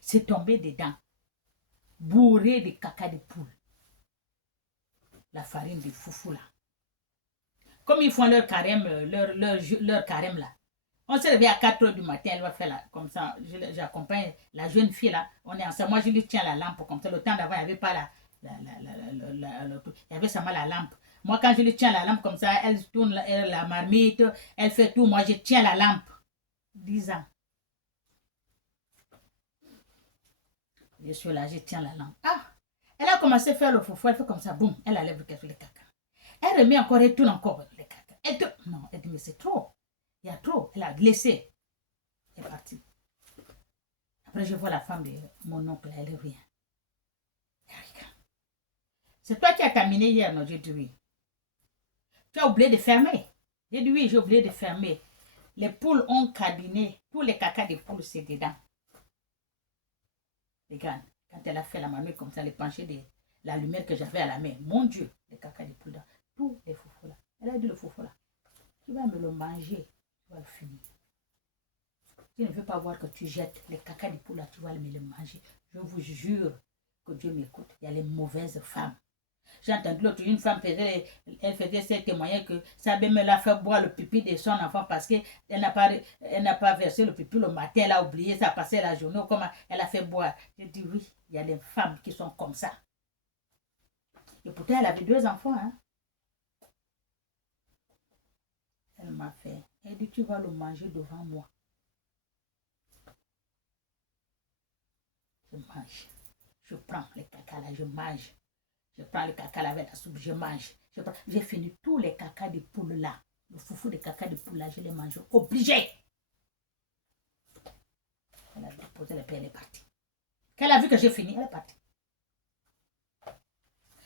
c'est tombé dedans. Bourré de caca de poule. La farine de foufou là. Comme ils font leur carême, leur carême là. On s'est réveillé à 4 heures du matin, elle va faire là, comme ça. J'accompagne la jeune fille là. On est ensemble. Moi, je lui tiens la lampe comme ça. Le temps d'avant, il n'y avait pas il y avait seulement la lampe. Moi, quand je lui tiens la lampe comme ça, elle tourne la marmite, elle fait tout. Moi, je tiens la lampe. 10 ans. Je suis là, je tiens la lampe. Ah! Elle a commencé à faire le foufou. Elle fait comme ça, boum. Elle enlève quelque chose, les caca. Elle remet encore, elle tourne encore les caca. Non, elle dit, mais c'est trop. Il y a trop. Elle a glissé. Elle est partie. Après, je vois la femme de mon oncle, elle revient. C'est toi qui as terminé hier, non? J'ai dit oui. Tu as oublié de fermer. J'ai dit oui, j'ai oublié de fermer. Les poules ont cabiné. Tous les caca des poules, c'est dedans. Regarde, quand elle a fait la mamie comme ça, les penchés de la lumière que j'avais à la main. Mon Dieu, les caca des poules là. Tous les foufous là. Elle a dit le foufou là. Tu vas me le manger. Tu vas le finir. Tu ne veux pas voir que tu jettes les caca des poules là, tu vas me le manger. Je vous jure que Dieu m'écoute. Il y a les mauvaises femmes. J'ai entendu l'autre, une femme elle faisait ses témoignages que sa belle-mère l'a fait boire le pipi de son enfant parce qu'elle n'a pas versé le pipi le matin, elle a oublié, ça a passé la journée, comment elle a fait boire. J'ai dit oui, il y a des femmes qui sont comme ça. Et pourtant, elle avait 2 enfants. Hein. Elle m'a fait, elle dit tu vas le manger devant moi. Je mange. Je prends les caca là, je mange. Je prends le caca avec la soupe, je mange. J'ai fini tous les caca de poule là. Le foufou de caca de poule là, je les mange. Obligé. Elle a déposé les pieds, elle est partie. Quand elle a vu que j'ai fini, elle est partie.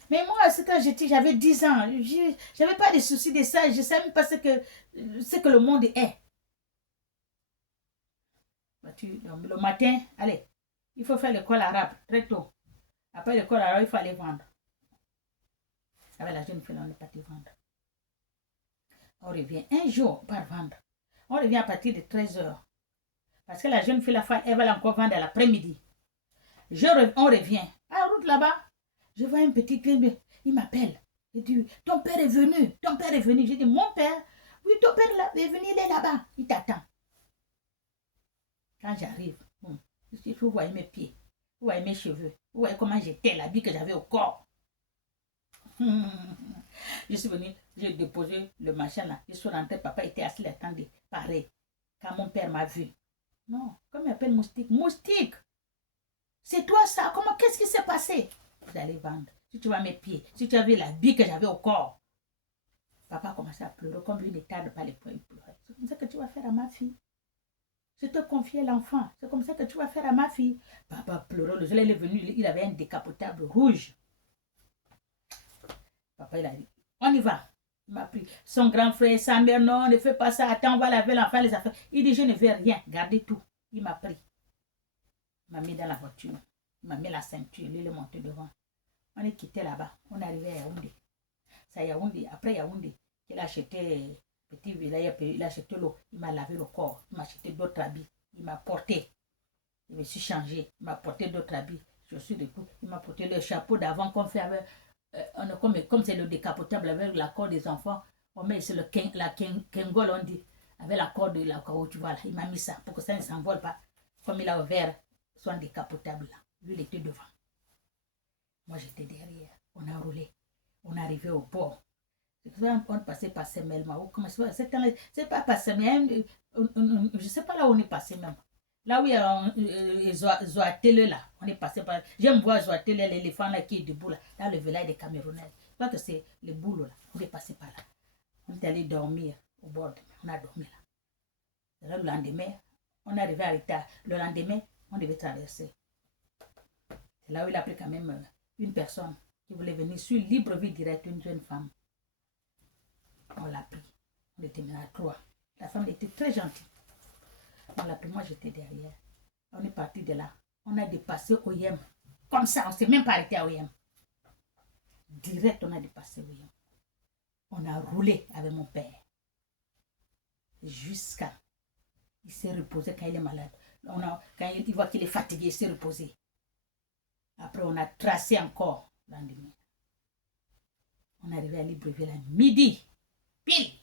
Mais moi, quand j'avais 10 ans, je n'avais pas de soucis de ça. Je ne savais même pas ce que le monde est. Le matin, allez, il faut faire l'école arabe très tôt. Après l'école arabe, il faut aller vendre. Avec la jeune fille, on est parti vendre. On revient un jour par vendre. On revient à partir de 13 h. Parce que la jeune fille, elle va encore vendre à l'après-midi. On revient. À la route là-bas, je vois un petit crime. Il m'appelle. Il dit, ton père est venu. Ton père est venu. J'ai dit, mon père? Oui, ton père est venu, il est là-bas. Il t'attend. Quand j'arrive, vous voyez mes pieds. Vous voyez mes cheveux. Vous voyez comment j'étais, l'habit que j'avais au corps. Je suis venue, j'ai déposé le machin là. Je suis rentrée, papa était assis là, attendez, pareil. Quand mon père m'a vu. Non, comme il appelle moustique. Moustique! C'est toi ça? Qu'est-ce qui s'est passé? Vous allez vendre. Si tu vois mes pieds, si tu as vu la bille que j'avais au corps. Papa a commencé à pleurer comme lui ne tarde pas les poings. C'est comme ça que tu vas faire à ma fille. Je te confiais l'enfant. C'est comme ça que tu vas faire à ma fille. Papa pleurait. Le jour il est venu, il avait un décapotable rouge. Papa, il a dit, on y va. Il m'a pris. Son grand frère, sa mère, non, ne fais pas ça. Attends, on va laver l'enfant, les affaires. Il dit, je ne veux rien. Gardez tout. Il m'a pris. Il m'a mis dans la voiture. Il m'a mis la ceinture. Lui, il est monté devant. On est quitté là-bas. On est arrivé à Yaoundé. C'est à Yaoundé. Après Yaoundé, il a acheté petit village, il a acheté l'eau. Il m'a lavé le corps. Il m'a acheté d'autres habits. Il m'a porté. Je me suis changé. Il m'a porté d'autres habits. Je suis de tout. Il m'a porté le chapeau d'avant qu'on fait avec. Comme c'est le décapotable avec la corde des enfants, on met sur la kengol, on dit, avec la corde de la corde, tu vois là, il m'a mis ça pour que ça ne s'envole pas. Comme il a ouvert son décapotable là, lui il était devant. Moi j'étais derrière, on a roulé, on est arrivé au port. On passait par Semelma, c'est pas par Semelma, je ne sais pas là où on est passé même. Là où il y a Zoatele là, on est passé par. J'aime voir Zoatele, l'éléphant là qui est debout là, dans le village des Camerounais. Je crois que c'est les boules là, on est passé par là. On est allé dormir au bord de mer. On a dormi là. Le lendemain, on est arrivé à retard. Le lendemain, on devait traverser. C'est là où il a pris quand même une personne qui voulait venir sur Libreville direct, une jeune femme. On l'a pris. On était maintenant à 3. La femme était très gentille. On l'a pris, moi j'étais derrière. On est parti de là. On a dépassé Oyem. Comme ça, on ne s'est même pas arrêté à Oyem. Direct, on a dépassé Oyem. On a roulé avec mon père. Jusqu'à... Il s'est reposé quand il est malade. Quand il voit qu'il est fatigué, il s'est reposé. Après, on a tracé encore le lendemain. On est arrivé à Libreville à midi. Pile.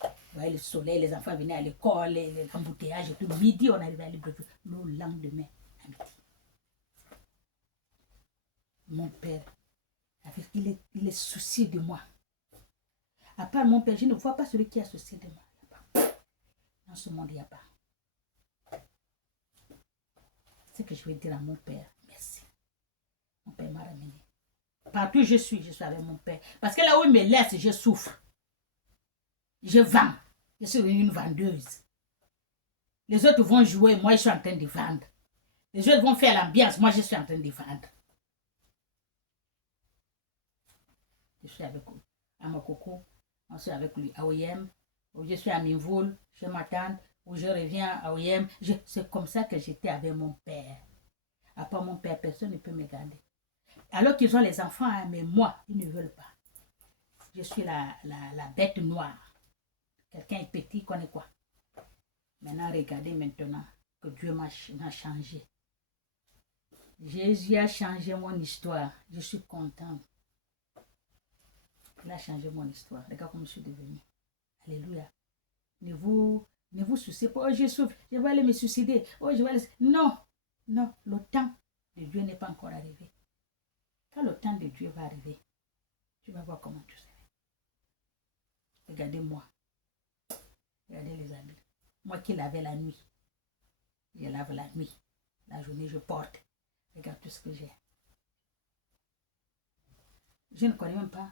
Vous voyez le soleil, les enfants venaient à l'école, les embouteillages et tout. Midi, on est arrivé à Libreville. Le lendemain, à midi. Mon père, il est soucié de moi. À part mon père, je ne vois pas celui qui est soucié de moi. Dans ce monde, il n'y a pas. C'est ce que je vais dire à mon père. Merci. Mon père m'a ramené. Partout où je suis avec mon père. Parce que là où il me laisse, je souffre. Je vends. Je suis une vendeuse. Les autres vont jouer, moi je suis en train de vendre. Les autres vont faire l'ambiance, moi je suis en train de vendre. Je suis avec lui. À Makoko, je suis avec lui à Oyem. Je suis à Minvoul, chez ma tante, où je reviens à Oyem. C'est comme ça que j'étais avec mon père. À part mon père, personne ne peut me garder. Alors qu'ils ont les enfants, hein, mais moi, ils ne veulent pas. Je suis la bête noire. Quelqu'un est petit, connaît quoi. Maintenant, regardez maintenant que Dieu m'a changé. Jésus a changé mon histoire. Je suis contente. Il a changé mon histoire. Regarde comme je suis devenue. Alléluia. Ne vous souciez pas. Oh, je souffre. Je vais aller me suicider. Oh, je vais aller... Non. Non. Le temps de Dieu n'est pas encore arrivé. Quand le temps de Dieu va arriver, tu vas voir comment tu seras. Regardez-moi. Regardez les habits. Moi qui lavais la nuit. Je lave la nuit. La journée, je porte. Regarde tout ce que j'ai. Je ne connais même pas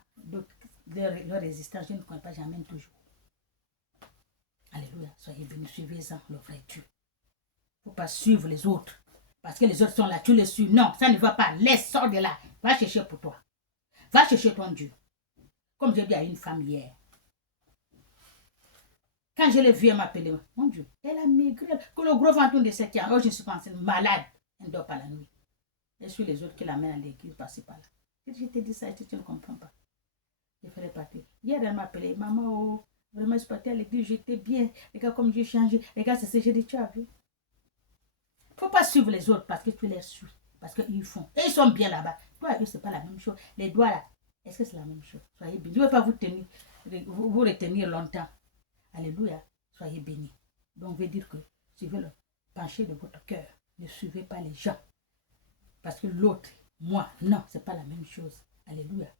leur résistance. Je ne connais pas, j'amène toujours. Alléluia. Soyez bénis. Suivez-en le vrai Dieu. Il ne faut pas suivre les autres. Parce que les autres sont là, tu les suis. Non, ça ne va pas. Laisse, sors de là. Va chercher pour toi. Va chercher ton Dieu. Comme j'ai dit à une femme hier. Quand je l'ai vue, elle m'appelait. Mon Dieu, elle a maigri. Que le gros ventre de 7 ans. Oh, je suis pensée malade. Elle ne dort pas la nuit. Je suis les autres qui l'amènent à l'église, passer par là. Je t'ai dit ça, tu ne comprends pas. Je ferai partie. Hier, elle m'a appelé. Maman, oh, vraiment, je suis partie à l'église, j'étais bien. Regarde comme j'ai changé. Regarde, c'est ce que j'ai dit, tu as vu. Il ne faut pas suivre les autres parce que tu les suis. Parce qu'ils font. Et ils sont bien là-bas. Toi et eux, ce n'est pas la même chose. Les doigts là, est-ce que c'est la même chose? Soyez bénis. Je ne vais pas vous retenir longtemps. Alléluia. Soyez bénis. Donc, veut dire que suivez le pencher de votre cœur. Ne suivez pas les gens. Parce que l'autre, moi, non, ce n'est pas la même chose. Alléluia.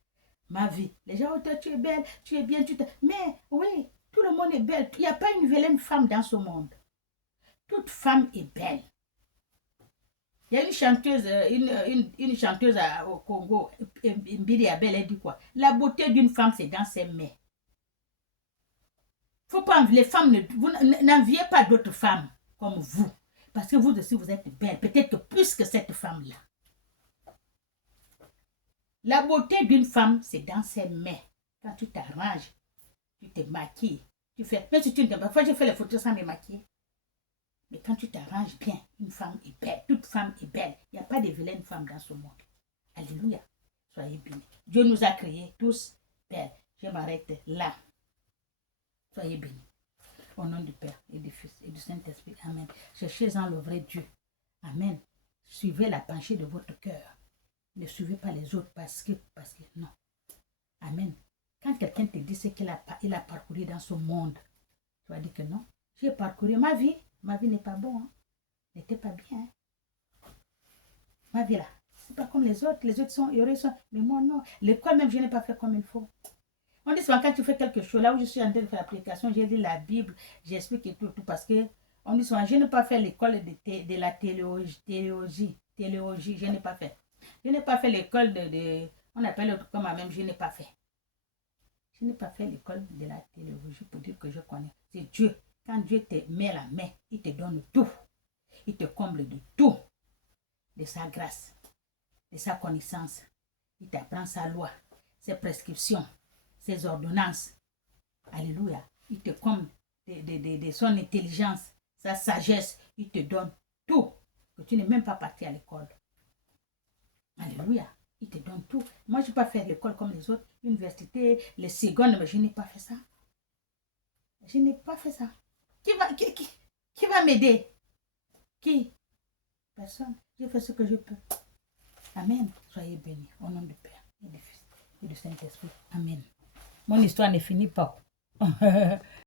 Ma vie. Les gens, oh, toi, tu es belle, tu es bien, mais oui, tout le monde est belle. Il n'y a pas une vilaine femme dans ce monde. Toute femme est belle. Il y a une chanteuse, une chanteuse au Congo, Mbiri Abel, elle dit quoi? La beauté d'une femme, c'est dans ses mains. Faut pas, les femmes, vous n'enviez pas d'autres femmes comme vous. Parce que vous aussi, vous êtes belle. Peut-être que plus que cette femme-là. La beauté d'une femme, c'est dans ses mains. Quand tu t'arranges, tu te maquilles, tu fais... Mais si tu ne t'aimes pas, parfois je fais les photos sans me maquiller. Mais quand tu t'arranges bien, une femme est belle. Toute femme est belle. Il n'y a pas de vilaine femme dans ce monde. Alléluia. Soyez bénis. Dieu nous a créés tous belles. Je m'arrête là. Soyez bénis. Au nom du Père et du Fils et du Saint-Esprit. Amen. Cherchez-en le vrai Dieu. Amen. Suivez la pensée de votre cœur. Ne suivez pas les autres parce que non. Amen. Quand quelqu'un te dit ce qu'il a parcouru dans ce monde, tu vas dire que non. J'ai parcouru ma vie. Ma vie n'est pas bonne. Hein. N'était pas bien. Hein. Ma vie là. C'est pas comme les autres. Les autres sont heureux. Mais moi non. L'école même, je n'ai pas fait comme il faut. On dit souvent quand tu fais quelque chose, là où je suis en train de faire l'application, j'ai lu la Bible, j'explique tout parce que on dit souvent, je n'ai pas fait l'école de la théologie, je n'ai pas fait. Je n'ai pas fait l'école on appelle comme même, je n'ai pas fait. Je n'ai pas fait l'école de la théologie pour dire que je connais. C'est Dieu. Quand Dieu te met la main, il te donne tout. Il te comble de tout. De sa grâce, de sa connaissance. Il t'apprend sa loi, ses prescriptions, ses ordonnances. Alléluia. Il te comble de son intelligence, sa sagesse. Il te donne tout. Que tu n'es même pas parti à l'école. Alléluia. Il te donne tout. Moi, je n'ai pas fait l'école comme les autres, l'université, les secondes, mais je n'ai pas fait ça. Je n'ai pas fait ça. Qui va m'aider? Qui? Personne. Je fais ce que je peux. Amen. Soyez bénis. Au nom du Père et du Fils et du Saint-Esprit. Amen. Mon histoire ne finit pas.